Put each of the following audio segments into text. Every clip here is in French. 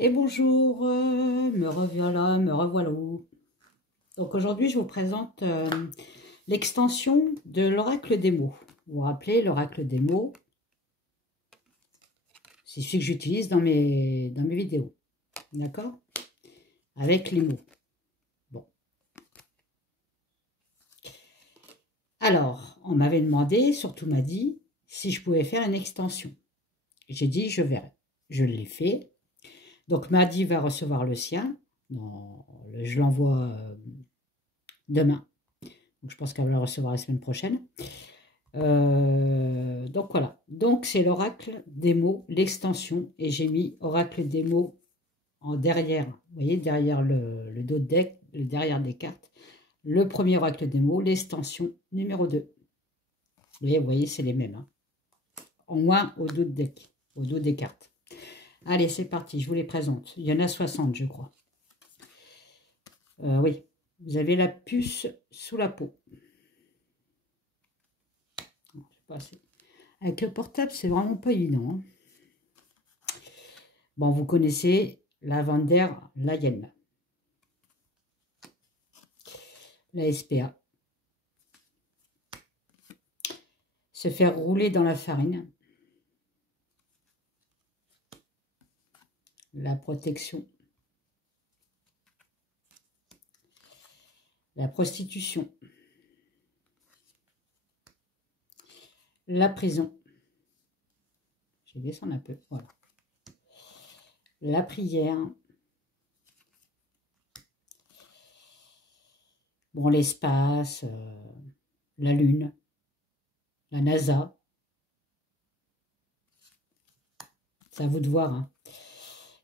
Et bonjour, me revoilà, me revoilà. Donc aujourd'hui, je vous présente l'extension de l'oracle des mots. Vous vous rappelez, l'oracle des mots, c'est celui que j'utilise dans mes vidéos. D'accord? Avec les mots. Bon. Alors, on m'avait demandé, surtout m'a dit, si je pouvais faire une extension. J'ai dit, je verrai. Je l'ai fait. Donc, Madi va recevoir le sien. Je l'envoie demain. Donc, je pense qu'elle va le recevoir la semaine prochaine. Donc voilà. Donc c'est l'oracle des mots, l'extension. Et j'ai mis oracle des mots en derrière. Vous voyez, derrière le dos de deck, le derrière des cartes. Le premier oracle des mots, l'extension numéro 2. Vous voyez, c'est les mêmes. Hein. En moins au dos de deck, au dos des cartes. Allez, c'est parti, je vous les présente. Il y en a 60, je crois. Oui, vous avez la puce sous la peau. Avec le portable, c'est vraiment pas évident. Hein. Bon, vous connaissez la van der Leyen, la SPA. Se faire rouler dans la farine. La protection. La prostitution. La prison. Je vais descendre un peu, voilà. La prière. Bon, l'espace, la Lune, la NASA. C'est à vous de voir. Hein.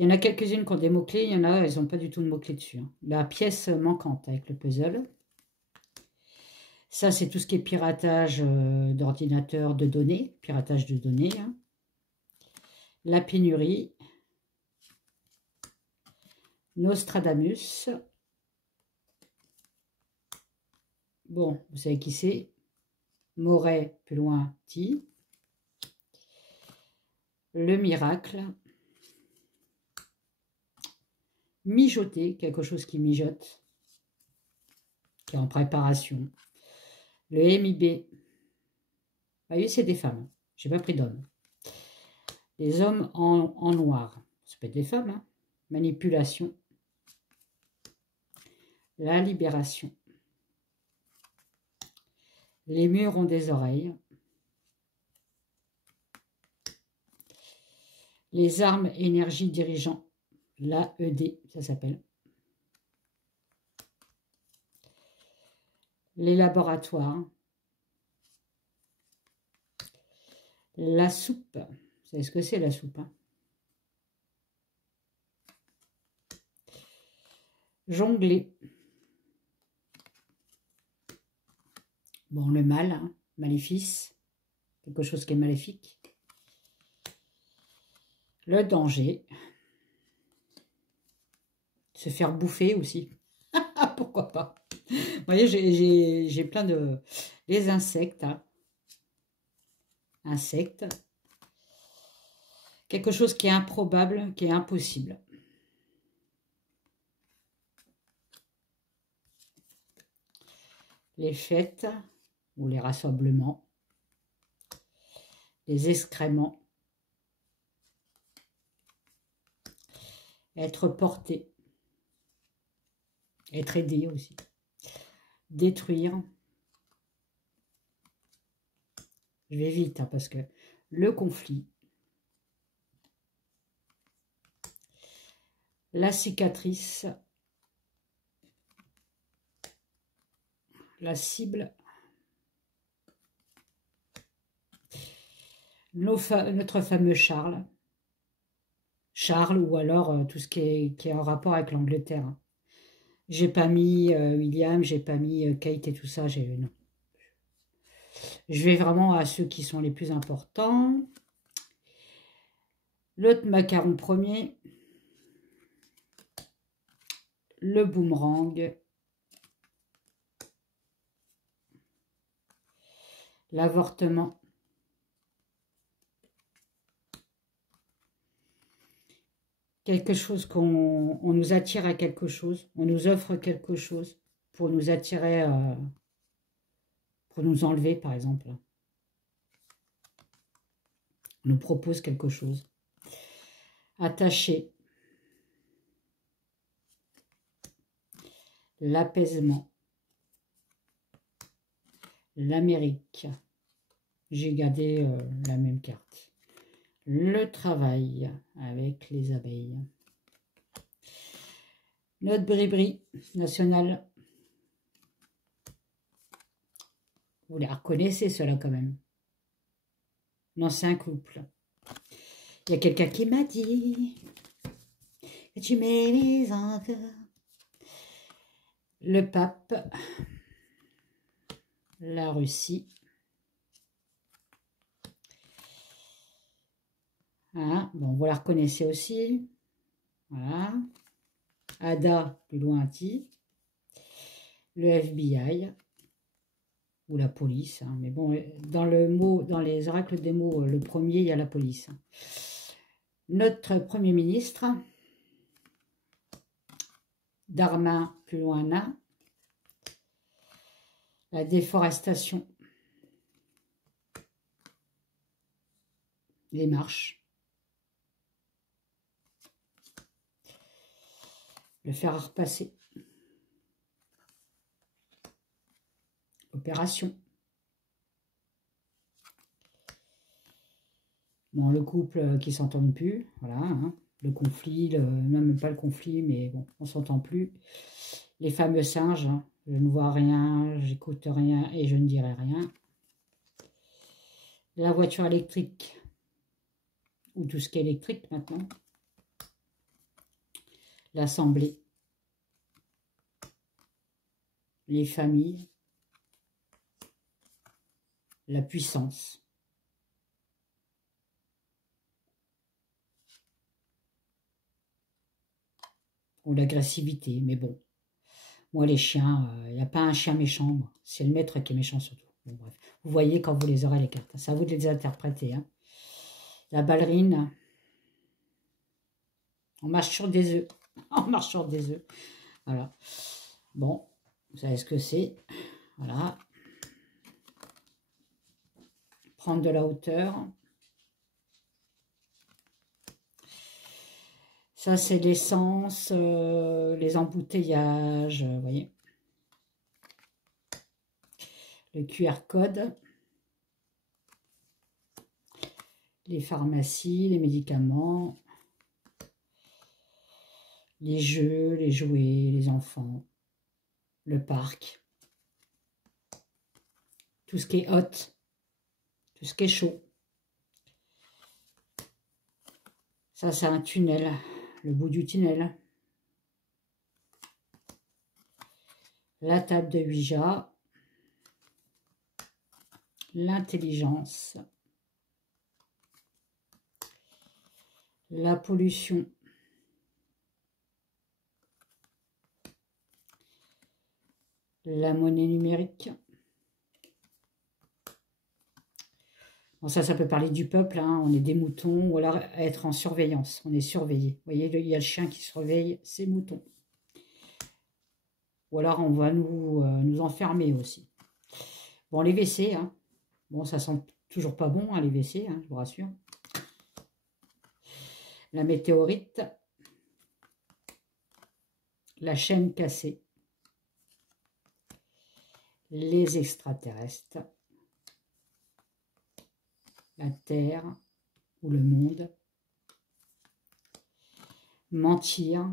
Il y en a quelques-unes qui ont des mots-clés, il y en a, elles n'ont pas du tout de mots-clés dessus. Hein. La pièce manquante avec le puzzle. Ça, c'est tout ce qui est piratage d'ordinateurs, de données. Piratage de données. Hein. La pénurie. Nostradamus. Bon, vous savez qui c'est. Moret, plus loin, Ti. Le miracle. Mijoter, quelque chose qui mijote, qui est en préparation. Le MIB. Vous voyez, c'est des femmes. Je n'ai pas pris d'hommes. Les hommes en noir. Ça peut être des femmes. Hein. Manipulation. La libération. Les murs ont des oreilles. Les armes, énergie, dirigeant. La ED, ça s'appelle. Les laboratoires. La soupe. Vous savez ce que c'est la soupe, hein? Jongler. Bon, le mal, hein, maléfice. Quelque chose qui est maléfique. Le danger. Se faire bouffer aussi. Pourquoi pas. Vous voyez, j'ai plein de... Les insectes. Hein. Insectes. Quelque chose qui est improbable, qui est impossible. Les fêtes ou les rassemblements. Les excréments. Être porté. Être aidé aussi. Détruire. Je vais vite, hein, parce que le conflit. La cicatrice. La cible. Notre fameux Charles. Charles, ou alors tout ce qui est en rapport avec l'Angleterre. Hein. J'ai pas mis William, j'ai pas mis Kate et tout ça. Non. Je vais vraiment à ceux qui sont les plus importants. Le macaron premier. Le boomerang. quelque chose on nous attire à quelque chose, on nous offre quelque chose pour nous attirer, pour nous enlever par exemple. On nous propose quelque chose. Attaché. L'apaisement. L'Amérique. J'ai gardé la même carte. Le travail avec les abeilles. Notre bribri national. Vous les reconnaissez, ceux-là, quand même. Non, c'est un couple. Il y a quelqu'un qui m'a dit que tu m'aimais encore. Le pape. La Russie. Voilà. Bon, vous la reconnaissez aussi. Voilà. Ada, plus loin, Ti. Le FBI. Ou la police, hein. Mais bon, dans le mot, dans les oracles des mots, le premier, il y a la police. Notre Premier ministre, Dharma, plus loin, Na. La déforestation, les marches, le fer à repasser, opération. Bon, le couple qui s'entend plus, voilà, hein. Le conflit, non, même pas le conflit, mais bon, on s'entend plus. Les fameux singes, hein. Je ne vois rien, j'écoute rien et je ne dirai rien. La voiture électrique, ou tout ce qui est électrique maintenant. L'Assemblée. Les familles. La puissance. Ou l'agressivité, mais bon. Moi, les chiens, il n'y a pas un chien méchant, c'est le maître qui est méchant surtout. Bon, bref. Vous voyez quand vous les aurez les cartes, c'est à vous de les interpréter. Hein. La ballerine, on marche sur des œufs. On marche sur des œufs. Voilà. Bon, vous savez ce que c'est. Voilà. Prendre de la hauteur. Ça, c'est l'essence, les embouteillages, vous voyez. Le QR code. Les pharmacies, les médicaments. Les jeux, les jouets, les enfants. Le parc. Tout ce qui est hot. Tout ce qui est chaud. Ça, c'est un tunnel. Le bout du tunnel. La table de Ouija. L'intelligence. La pollution. La monnaie numérique. Bon, ça peut parler du peuple, hein. On est des moutons, ou alors être en surveillance, on est surveillé. Vous voyez, il y a le chien qui surveille ses moutons. Ou alors on va nous enfermer aussi. Bon, les WC, hein. Bon, ça sent toujours pas bon, hein, les WC, hein, je vous rassure. La météorite. La chaîne cassée. Les extraterrestres. La Terre ou le monde. Mentir.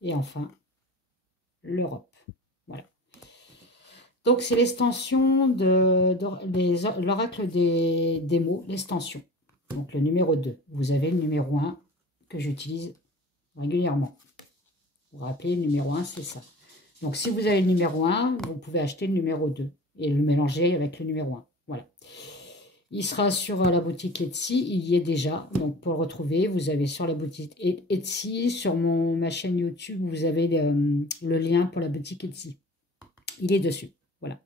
Et enfin, l'Europe. Voilà. Donc, c'est l'extension de l'oracle des mots, l'extension. Donc, le numéro 2. Vous avez le numéro 1 que j'utilise régulièrement. Vous vous rappelez, le numéro 1, c'est ça. Donc, si vous avez le numéro 1, vous pouvez acheter le numéro 2 et le mélanger avec le numéro 1. Voilà. Il sera sur la boutique Etsy, il y est déjà. Donc, pour le retrouver, vous avez sur la boutique Etsy, sur ma chaîne YouTube, vous avez le lien pour la boutique Etsy. Il est dessus. Voilà.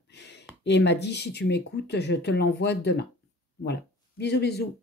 Et il m'a dit, si tu m'écoutes, je te l'envoie demain. Voilà. Bisous, bisous.